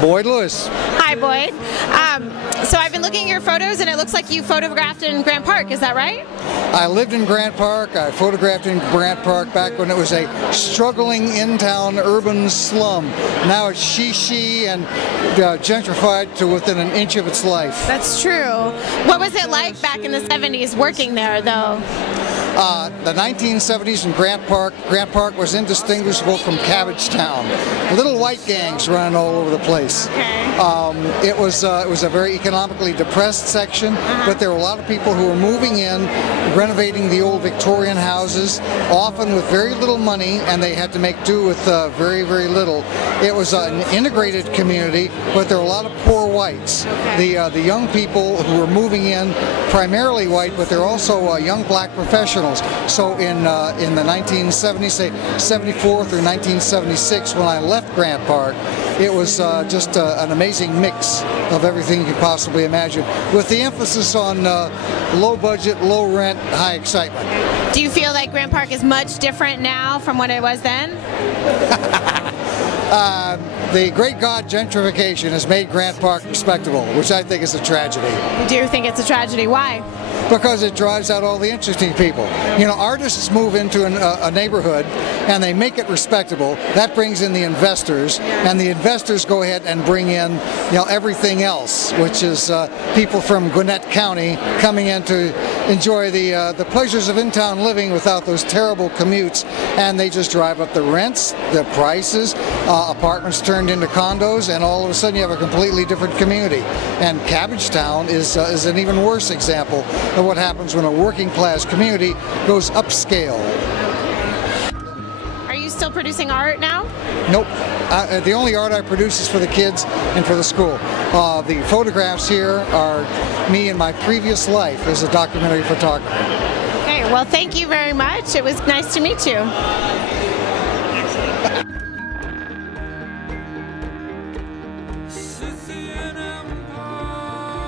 Boyd Lewis. Hi, Boyd. So I've been looking at your photos, and it looks like you photographed in Grant Park. Is that right? I lived in Grant Park. I photographed in Grant Park back when it was a struggling in-town urban slum. Now it's she and gentrified to within an inch of its life. That's true. What was it like back in the 70s working there, though? The 1970s in Grant Park was indistinguishable from Cabbagetown. Little white gangs running all over the place. Okay. It was a very economically depressed section, but there were a lot of people who were moving in, renovating the old Victorian houses, often with very little money, and they had to make do with very, very little. It was an integrated community, but there were a lot of poor whites. Okay. The young people who were moving in, primarily white, but they're also young black professionals. So in the 1970s, say 74 through 1976, when I left Grant Park, it was just an amazing mix of everything you could possibly imagine, with the emphasis on low budget, low rent, high excitement. Do you feel like Grant Park is much different now from what it was then? The great God gentrification has made Grant Park respectable, which I think is a tragedy. You do think it's a tragedy? Why? Because it drives out all the interesting people. You know, artists move into a neighborhood and they make it respectable. That brings in the investors, and the investors go ahead and bring in, you know, everything else, which is people from Gwinnett County coming in to enjoy the pleasures of in-town living without those terrible commutes, and they just drive up the rents, the prices, apartments turned into condos, and all of a sudden you have a completely different community. And Cabbagetown is an even worse example of what happens when a working class community goes upscale. Are you still producing art now? Nope. The only art I produce is for the kids and for the school. The photographs here are me in my previous life as a documentary photographer. Okay, well, thank you very much. It was nice to meet you.